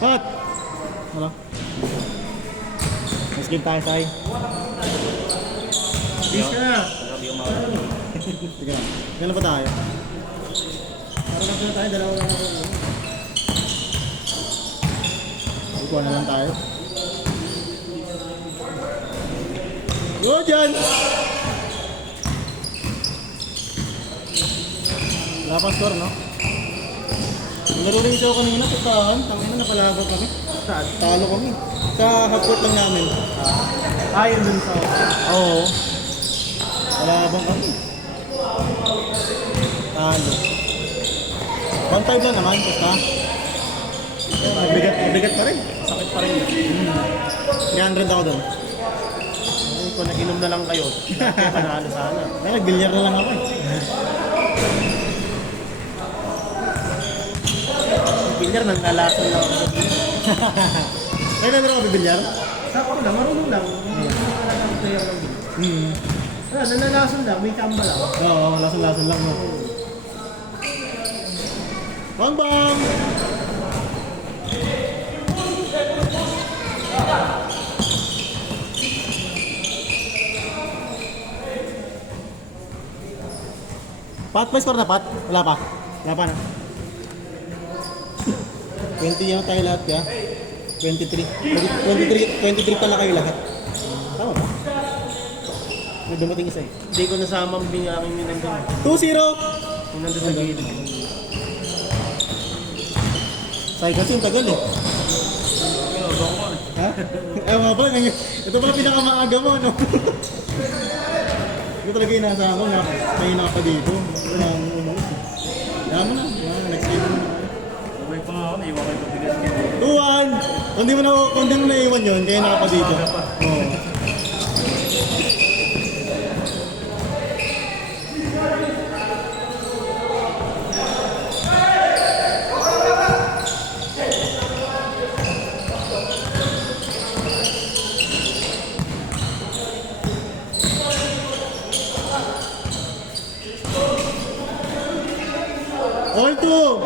Hot! Ano? Mas game tayo, Sai. Bis ka na. Sige na. Gano'n pa tayo? Parang na tayo, dalawa lang ako. Ikuha na lang tayo. Go dyan! Wala pa score, no? Laro rin siya kanina, tutahan. Tangina, napalago kami. Saan? Talo kami. Sa half-court lang namin. Ayun dun sa... Oo. Palabang kami. Talo. 1-5 lang naman, basta. Mabigat pa rin. Sakit pa rin yun. 300 ako doon. Kung nag-inom na lang kayo, kaya panalo sana. Ay, nagbilyar na lang ako eh. Bilyar, nangalasan lang ako. Ay, nandun ako bibilyar? Sakto lang, marunong lang. Hindi naman talagang player lang din. Nanalasan lang, may chamba lang. Oo, lason-lason lang mo. Bang bang! Pat, may score na Pat? Wala pa? Wala pa na? 20 yan tayo lahat kaya? 23 pala kayo lahat. Tama ba? May dumating isa eh. Hindi ko nasama ang binyaking yun nandun. 2-0! Yung nandun sa gilid. Say kasi yung tagal eh. Ha? Ewan nga pala, ito pala pinakamaaga mo, no? Ito talaga yung nasa ako, may na pa dito. Wala nang umulit eh. Kaya mo na, next game mo na. May pa ako, naiwan kayo pabigat kayo. 2-1! Kung di mo naiwan yun, kaya naka pa dito. Oo. All two!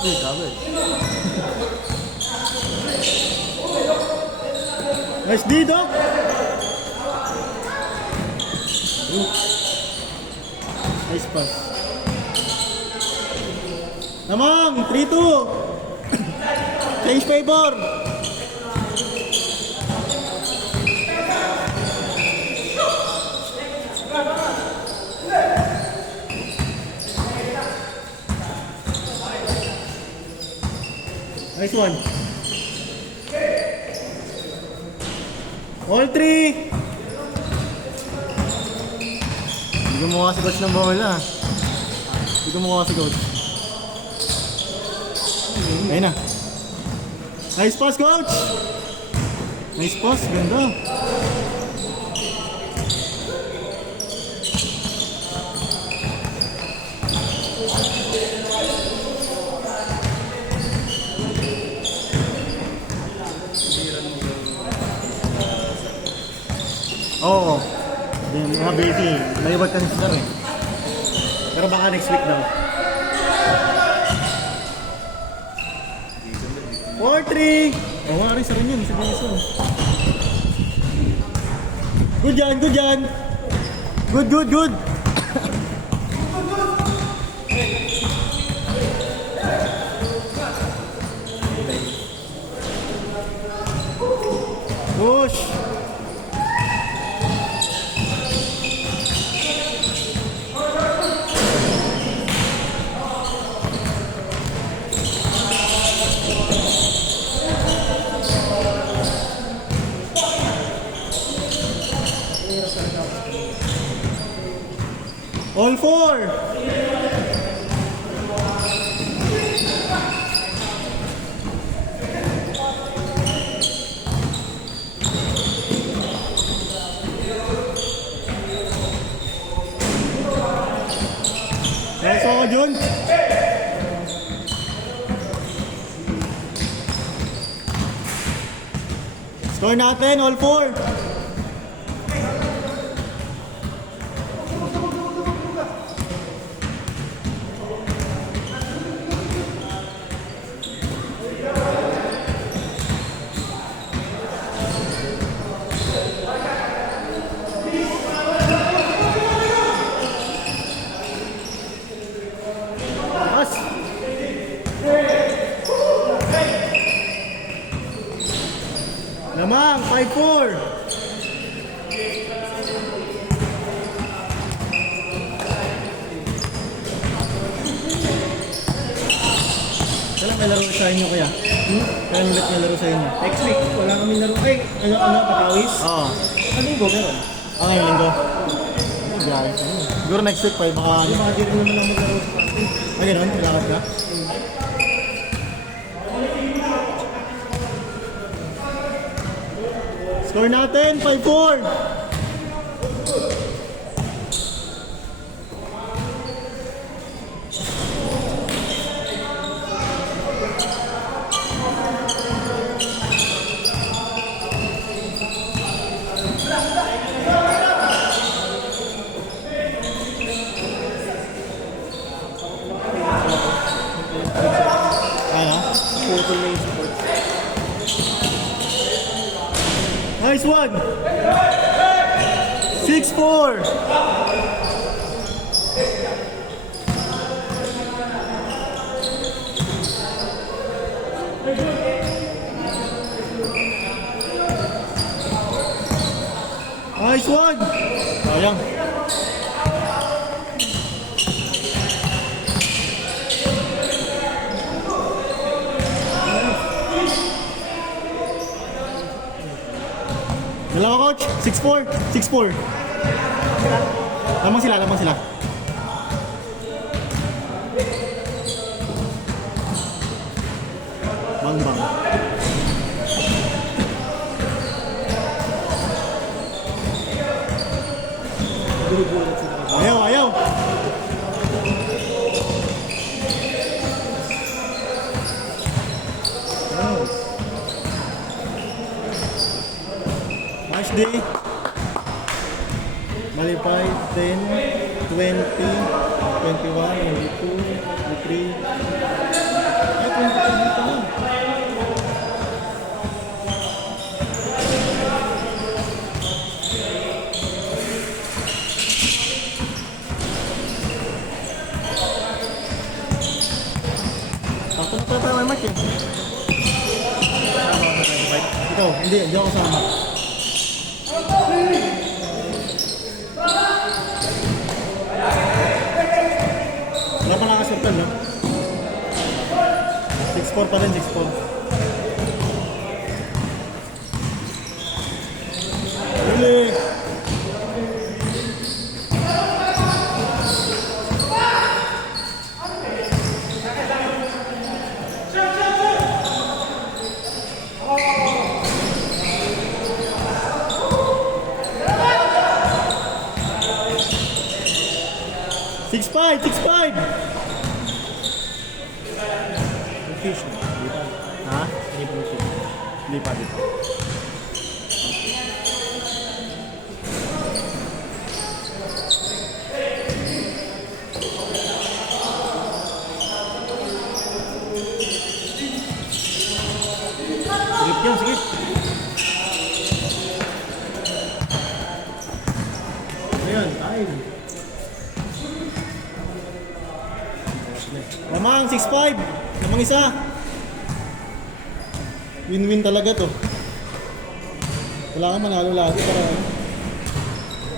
Uy, sabi. Nice D, Doc! Nice pass. Namang! 3-2! Change favor! Nice one. All three. Hindi ko mukha si coach ng bola. Hindi ko mukha si coach. Ayun na. Nice pass, coach. Nice pass. Ganda. Oo. Mga busy. May work kasi sila eh. Pero baka next week daw. 4-3! Oo nga rin sa rin yun. Sa Beso. Good yan, good yan! Good, good, good! Push! All four! Nice ako, Jun! Score natin, all four! 5-4. Kailan may laro sa inyo kaya? Kailan ulit may laro sa inyo? Next week, wala kami laro. Ay, ano, Patawis? Oo. Ano ba meron? Ngayong linggo. Guys, siguro next week pa baka ano. Yung mga di rin naman ang maglaro sa party. Ay, gano'n? Kailangan ka? Score natin, 5-4. Ano? Photo na yung support. Nice one! 6-4! Nice one! Sayang. Dalawa coach, 6-4, 6-4. Lamang sila. Bang. Gulat sila. Ayaw. Nice day. Mali 5, 10, 20, 21, 22, 23. Ay, 23 dito na. Takto na pala tayo may mark eh. Ikaw, hindi ako kasama. Wala pa nakasurtan, no? 6-4 pa rin, 6-4. Huli! Six five. Fish na. Ha? Hindi pa fish. Hindi pa dito. Sige. Ayan, time. Lamang, 6-5. Lamang isa. Win-win talaga to. Kailangan manalo lagi para ano.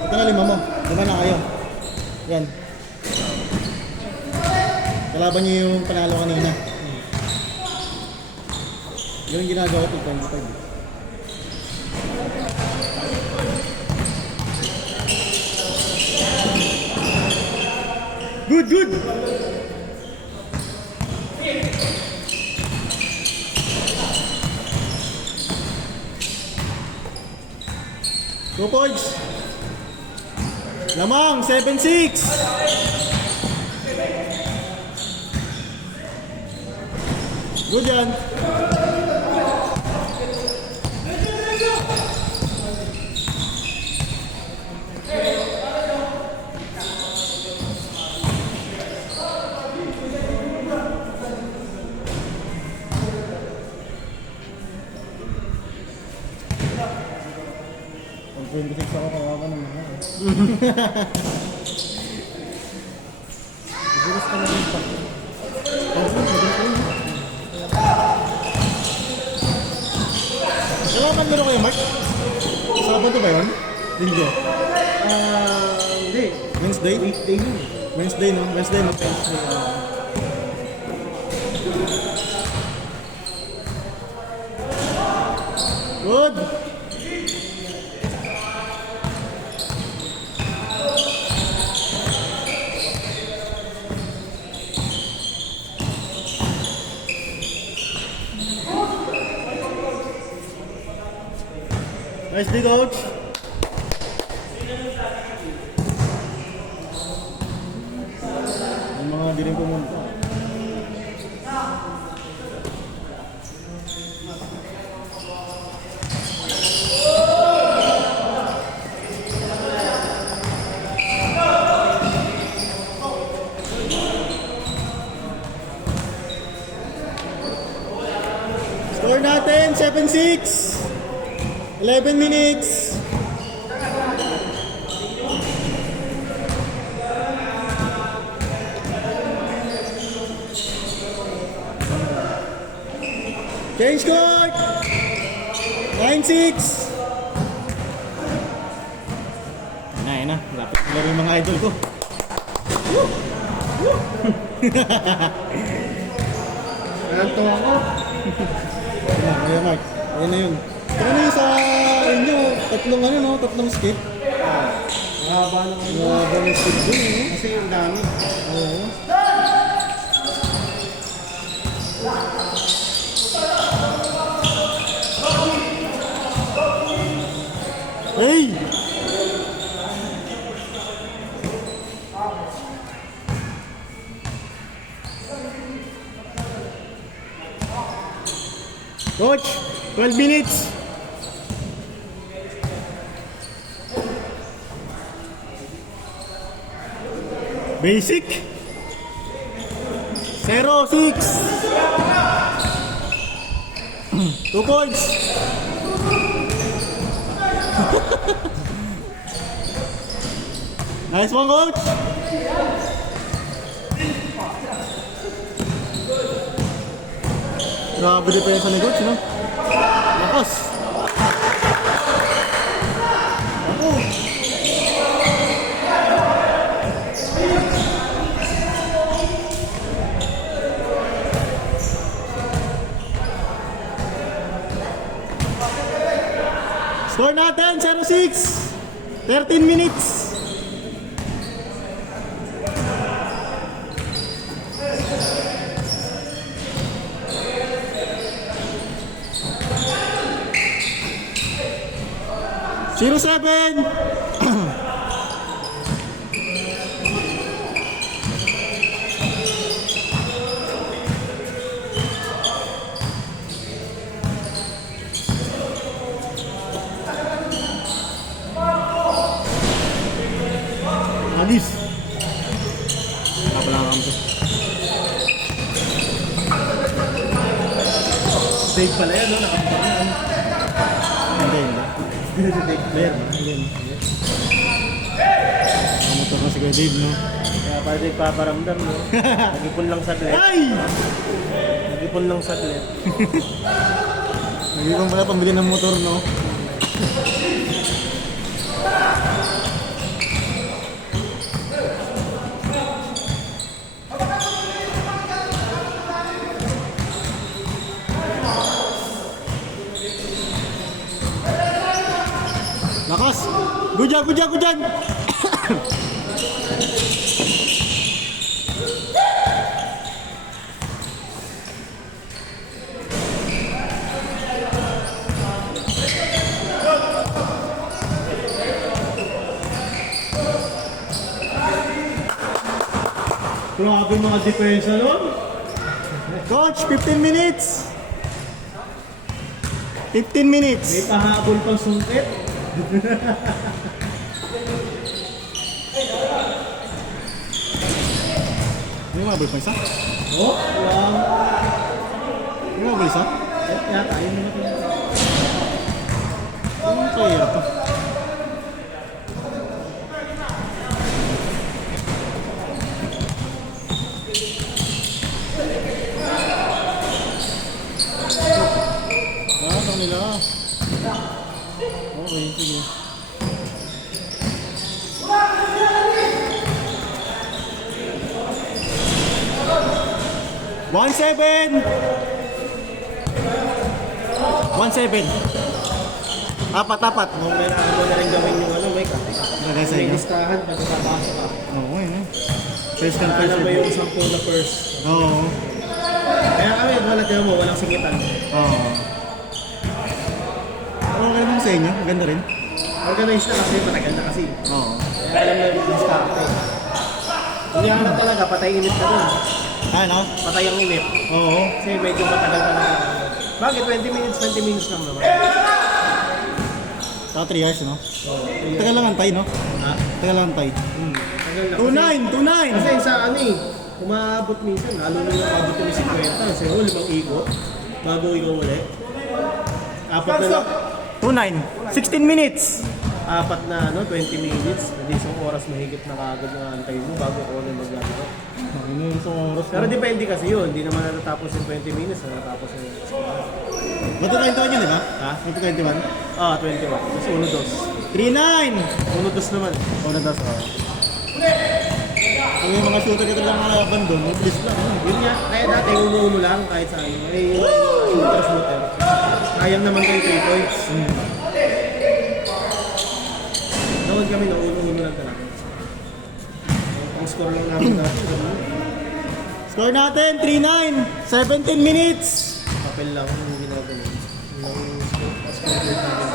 Ito na 5 mo. 5 na kayo. Yan. Kalaban niyo yung panalo kanina. Yun yung ginagawa ko 25. Good! Go points! Lamang, 7-6! Good yan! Pag 26 ako, kawawa naman ako. Gulis ka na rin pa. Kailangan laro kayo, Mark? Sabado ba yun? Linggo? Hindi. Wednesday? Weekday yun. Wednesday, no? Wednesday, no? Good! Nice day, coach! Yung mga di rin pumunta. Score natin, 7-6. 11 minutes. Change court. 9-6. Ayun na. Lapit na rin yung mga idol ko. Nanto ako. Ayan, Mark. Ayan na yun. Ito na yung sa inyo. Tatlong ano, no? Tatlong skip. Haba naman. Grabe yung skip dun, no? Kasi yung dami. Oo. Hey! Coach, 12 minutes. Basic. 0-6. 2 points. Nice one, coach. Grabe depensa ni coach, no? Lakas. Ako. Score natin, 0-6. 13 minutes. Zero 7. Agis. Apa lang ang to? Date pala yan, no? Nakaparoon. Hindi. Date player. Kamuto ko si Kuya Dave, no? Kaya pwede paparamdam, no? Nag-ipon lang saglit. Ay! Nag-ipon lang saglit. Nag-ipon pala pambili ng motor, no? Lakas! Gujan, gujan, gujan! Grabe mga depensa nun. Coach, 15 minutes. 15 minutes. May pahabol pang sungkit. May mabal pa isa? Oh, wow. May mabal isa? Yata, yun naman ito. Ano kaya ito? Ito nila. Okay, sige. 1-7. 1-7. Apat. Kung may nakano na rin gawin yung ano, Mike, Lagay sa may inyo. listahan pag papasok ka. Oo, yun eh. First come, first Alam mo serve. yung 10 na first. Oo. Kaya kami, wala tayo mo, walang singitan. Oo. Okay naman sa inyo. Ganda rin. Organized na kasi, matagal na kasi. Oo. Kaya alam mo yung listahan ko. Hindi ka talaga, patay init ka dun. Ano? Patay ang init. Oo. Kasi medyo matagal talaga. Bakit 20 minutes lang naman? Saka 3 hours, no? Oo. Tagal lang antay, no? Ha? Tagal lang antay. Tagal lang. 2-9! Kasi sa ano eh, umaabot minsan, lalo na yung abot yung 50, kasi 5 ikot, bago ikaw ulit. Apat na lang, 2-9. 16 minutes! apat na ano, 20 minutes, hindi isang oras mahigit na kagad na antay mo bago ko ulit maglalaro. Ano yung isang oras? Pero depende kasi yun, hindi naman natatapos yung 20 minutes, natatapos yung Bato 21 yun, di ba? Ha? Bato 21. 21. Kasi 1-2. 3-9! 1-2 naman. Una das, Kung yung mga shooter ka talagang nalaban doon, mabilis lang. Yun nga, kaya dati umuumo lang kahit sa ano. Eh, shooter. Kayang naman kayo 3 points. Nawag kami na uno-uno lang talaga. Ang score lang namin dati. Score natin, 3-9! 17 minutes! Papel lang yung ginagawa. Yung score rate namin.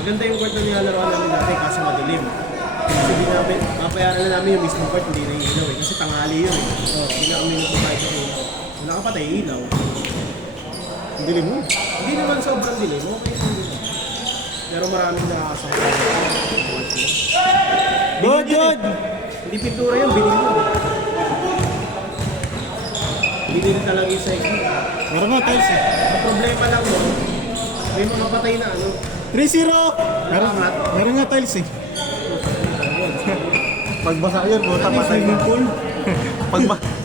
Maganda yung court na nilalaro namin dati kaso madilim. Kasi di namin, mapayaran na namin yung mismo court, hindi na ilaw eh. Kasi tanghali yun eh. Hindi na kami nakapatay ng ilaw. Kung nakapatay ilaw, Ang dilim mo. hindi naman sobrang dilim. Okay lang dilim. Pero maraming nakakasangkot. Good! Hindi pintura yun, binili yun. Binili talaga yung second. Meron nga, tiles eh. Ang problema lang mo, may mga patay na ano. 3-0! Meron nga tiles eh. Pagbasa yun, puta, patay yung pool.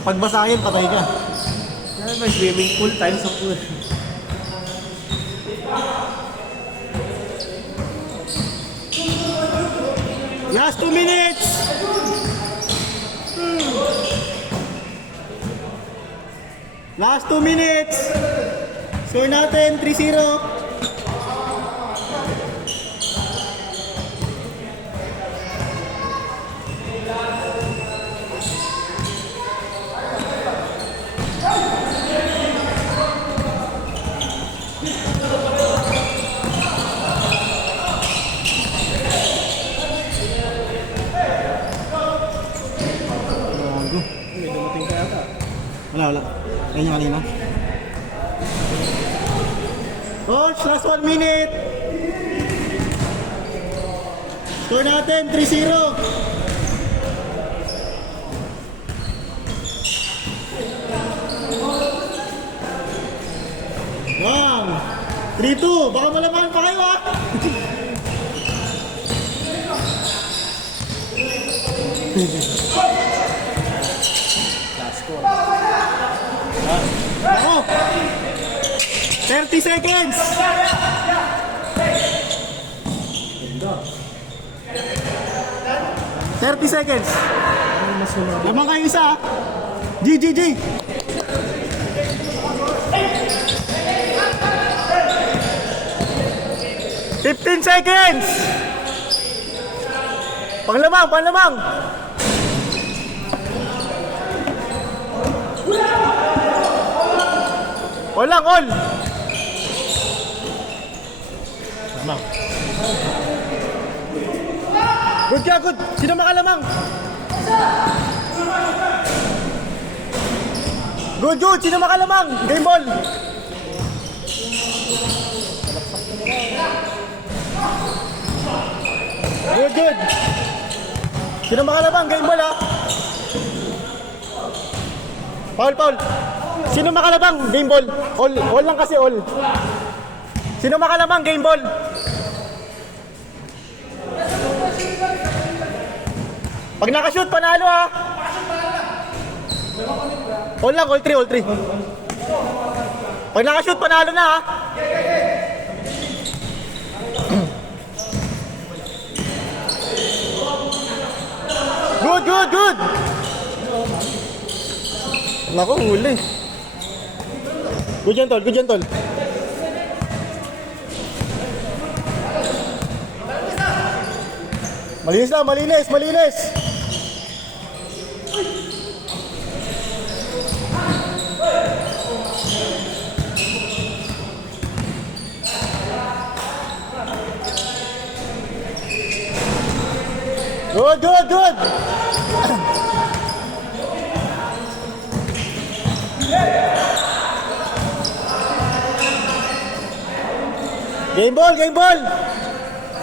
Pagbasa yun, patay ka. Yan may swimming pool times sa pool. Last 2 minutes! Last 2 minutes! Score natin, 3-0. May dumating ka yata. Wala. Ayun yung kanina. Coach, last 1 minute! Score natin, 3-0. Bang! 3-2. Baka malaman pa kayo ah! Last score. Ako! 30 seconds! Ganda. 30 seconds! Ano mas sumama? Lamang kayo isa ah! GGG! $15 seconds! Panglamang! Walang all! Lamang. Good ka, good! Sino makalamang? Good! Sino makalamang? Game ball! Good! Sino makalamang? Game ball ha? Paul! Sino makalabang? Game ball. All lang kasi all. Sino makalabang? Game ball. Pag nakashoot, panalo ha. All lang, all 3. Pag nakashoot, panalo na ha. Good! Naku, huli. Good yan, tol. Good yan, tol. Malinis na, malinis, malinis. Good, good, good. Game ball, game ball.